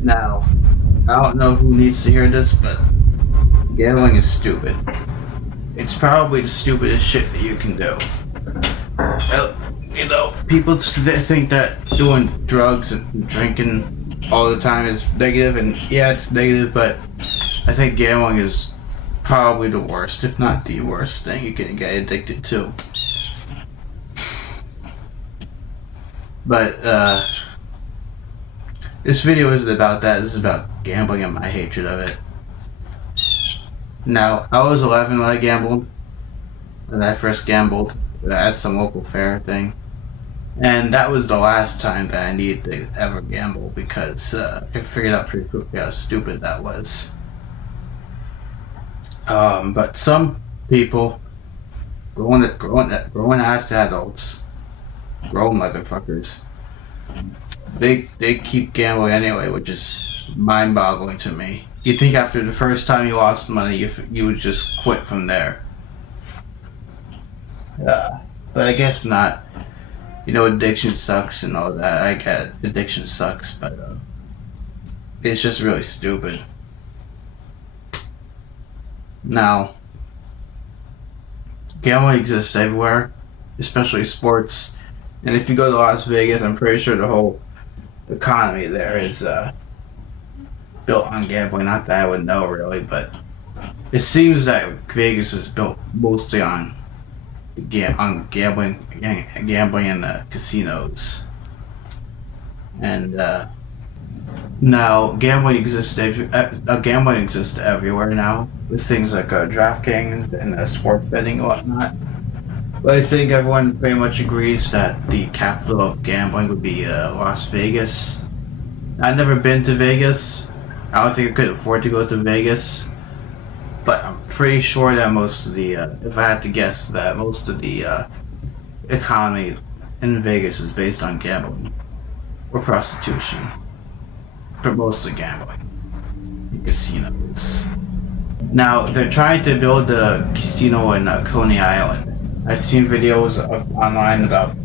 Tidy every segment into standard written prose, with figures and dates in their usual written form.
Now, I don't know who needs to hear this, but gambling is stupid. It's probably the stupidest shit that you can do. People think that doing drugs and drinking all the time is negative, and yeah, it's negative, but I think gambling is probably the worst, if not the worst thing you can get addicted to. But, this video isn't about that. This is about gambling and my hatred of it. Now, I was 11 when I gambled. When I first gambled at some local fair thing. And that was the last time that I needed to ever gamble because I figured out pretty quickly how stupid that was. But some people, grown ass adults, grown motherfuckers, they keep gambling anyway, which is mind-boggling to me. You think after the first time you lost money, you would just quit from there. But I guess not. You know, addiction sucks and all that. I get addiction sucks, but it's just really stupid. Now, gambling exists everywhere, especially sports. And if you go to Las Vegas, I'm pretty sure the whole economy there is built on gambling. Not that I would know really, but it seems that Vegas is built mostly on gambling and casinos. And now gambling exists everywhere now with things like DraftKings and sports betting and whatnot. But I think everyone pretty much agrees that the capital of gambling would be Las Vegas. I've never been to Vegas. I don't think I could afford to go to Vegas. But I'm pretty sure that most of the, if I had to guess, that most of the economy in Vegas is based on gambling or prostitution, but mostly gambling and casinos. Now they're trying to build a casino in Coney Island. I've seen videos online about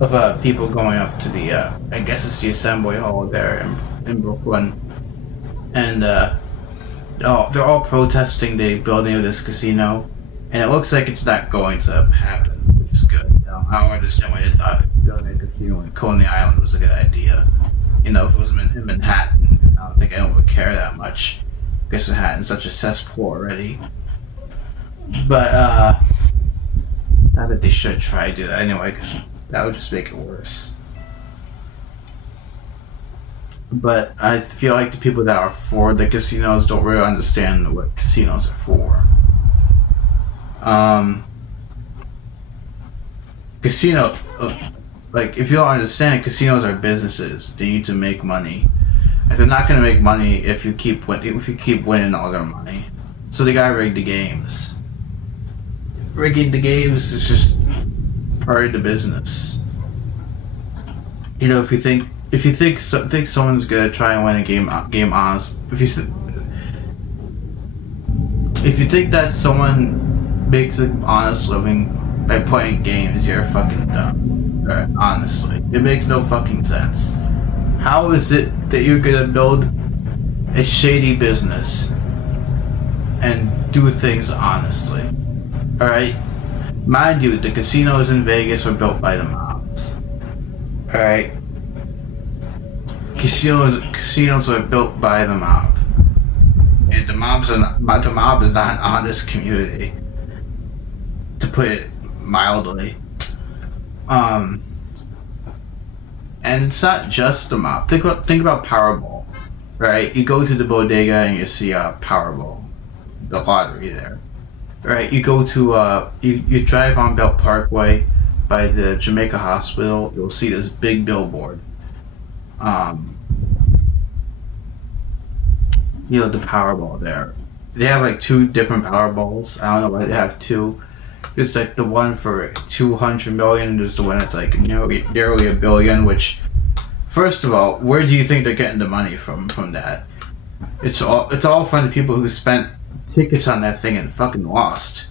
of people going up to the, I guess it's the Assembly Hall there in Brooklyn, and they're all protesting the building of this casino, and it looks like it's not going to happen, which is good. I don't understand why they thought building a casino in Coney Island was a good idea. You know, if it was in Manhattan, I don't think anyone would care that much. I guess Manhattan's such a cesspool already. But, not that they should try to do that anyway, because that would just make it worse. But I feel like the people that are for the casinos don't really understand what casinos are for. Like, if you don't understand, casinos are businesses. They need to make money. And they're not going to make money if you keep winning all their money. So they gotta rig the games. Rigging the games is just part of the business. You know, if you think someone's gonna try and win a game honest, if you think that someone makes an honest living by playing games, you're fucking dumb. Honestly, it makes no fucking sense. How is it that you're gonna build a shady business and do things honestly? Alright? Mind you, the casinos in Vegas were built by the mobs. Alright? Casinos were built by the mob. And the mob is not an honest community. To put it mildly. And it's not just the mob. Think about Powerball. Right? You go to the bodega and you see Powerball. The lottery there. Right, you go to you drive on Belt Parkway by the Jamaica Hospital. You'll see this big billboard. You know, the Powerball there. They have like two different Powerballs. I don't know why they have two. It's like the one for 200 million, and there's the one that's like nearly $1 billion. Which, first of all, where do you think they're getting the money from that? It's all from the people who spent tickets on that thing and fucking lost.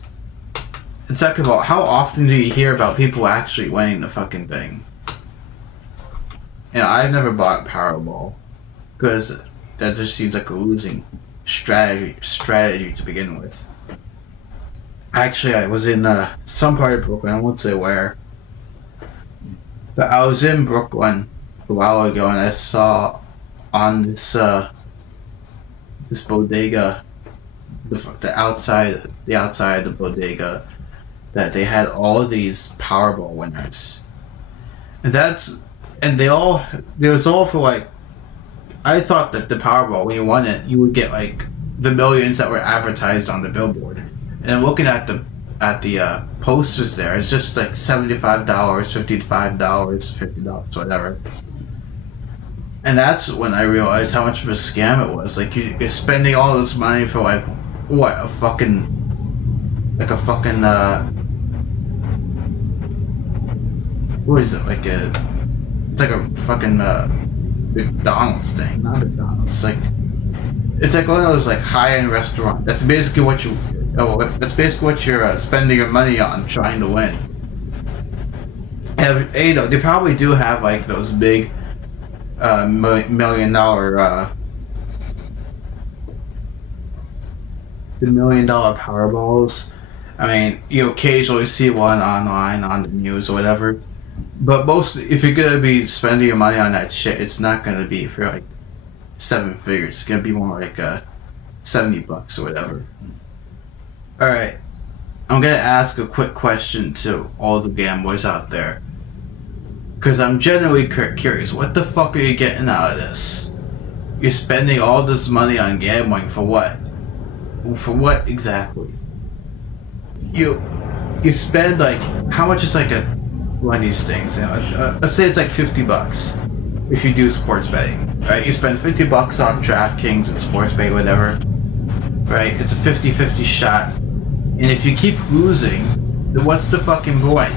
And second of all, how often do you hear about people actually winning the fucking thing? You know, I've never bought Powerball because that just seems like a losing strategy to begin with. Actually, I was in some part of Brooklyn. I won't say where, but I was in Brooklyn a while ago, and I saw on this bodega, the outside of the bodega, that they had all of these Powerball winners, and they was all for like. I thought that the Powerball, when you won it, you would get like the millions that were advertised on the billboard. And I'm looking at the posters there. It's just like $75, $55, $50, whatever. And that's when I realized how much of a scam it was. Like you're spending all this money for like what a fucking what is it like it's like a fucking McDonald's thing, not McDonald's. It's like one of those like high-end restaurant. That's basically what you're spending your money on trying to win. And you know they probably do have like those big $1 million the $1 million Powerballs. I mean, you occasionally see one online on the news or whatever. But if you're gonna be spending your money on that shit, it's not gonna be for like 7 figures. It's gonna be more like $70 or whatever. All right, I'm gonna ask a quick question to all the gamblers out there, because I'm genuinely curious. What the fuck are you getting out of this? You're spending all this money on gambling for what? For what exactly? You spend like how much is like one of these things? You know, let's say it's like $50 if you do sports betting, right? You spend $50 on DraftKings and Sportsbet, whatever, right? It's a 50-50 shot, and if you keep losing, then what's the fucking point?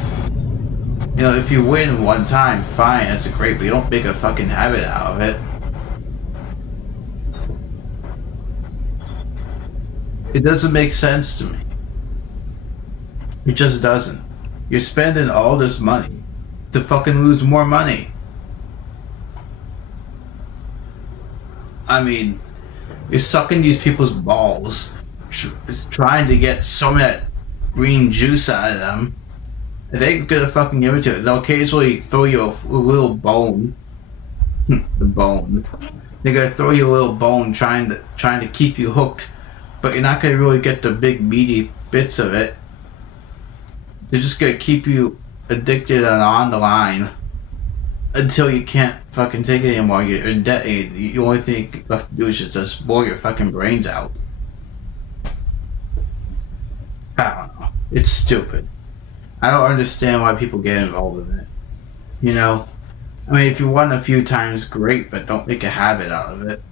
You know, if you win one time, fine, that's great, but you don't make a fucking habit out of it. It doesn't make sense to me. It just doesn't. You're spending all this money to fucking lose more money. I mean, you're sucking these people's balls, trying to get some of that green juice out of them. And they ain't gonna fucking give it to you. They'll occasionally throw you a little bone. The bone. They're gonna throw you a little bone trying to keep you hooked, but you're not gonna really get the big meaty bits of it. They're just gonna keep you addicted and on the line until you can't fucking take it anymore. You're in debt. The only thing you have to do is just blow your fucking brains out. I don't know. It's stupid. I don't understand why people get involved in it. You know? I mean, if you won a few times, great, but don't make a habit out of it.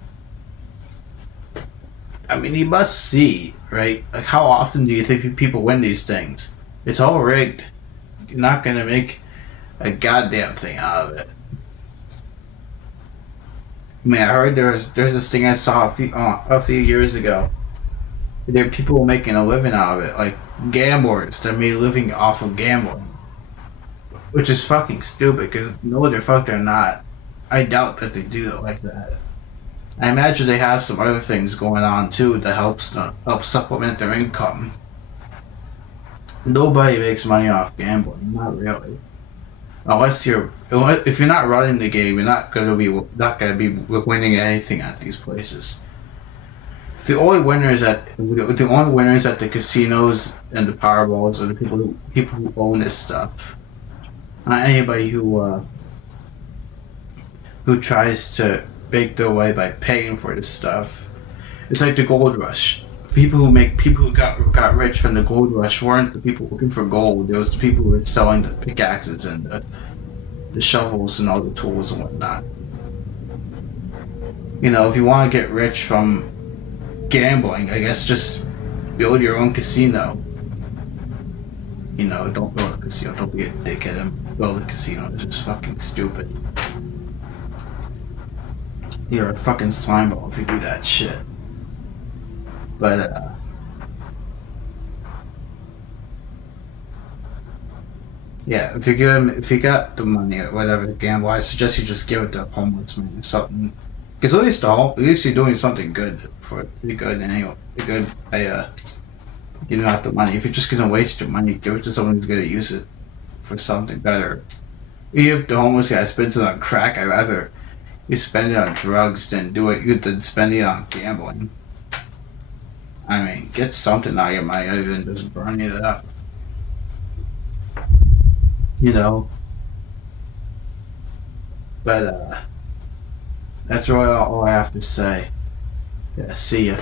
I mean, you must see, right? Like, how often do you think people win these things? It's all rigged. You're not gonna make a goddamn thing out of it. I mean, I heard there's this thing I saw a few years ago. There are people making a living out of it, like gamblers that made a living off of gambling, which is fucking stupid. Because no, the fuck they're not. I doubt that they do it like that. I imagine they have some other things going on too that help supplement their income. Nobody makes money off gambling, not really. If you're not running the game, you're not gonna be winning anything at these places. The only winners at the casinos and the Powerballs are the people who own this stuff. Not anybody who tries to make their way by paying for this stuff. It's like the gold rush. People who got rich from the gold rush weren't the people looking for gold. It was the people who were selling the pickaxes and the shovels and all the tools and whatnot. You know, if you want to get rich from gambling, I guess just build your own casino. You know, don't build a casino. Don't be a dickhead and build a casino. It's just fucking stupid. You're a fucking slimeball if you do that shit. But, yeah, if you got the money or whatever to gamble, I suggest you just give it to a homeless man or something. Because at least you're doing something good for the good anyway. The good by giving out the money. If you're just gonna waste your money, give it to someone who's gonna use it for something better. Even if the homeless guy spends it on crack, I'd rather you spend it on drugs than spend it on gambling. I mean, get something out of your money other than just burning it up. You know. But that's all I have to say. Yeah, see ya.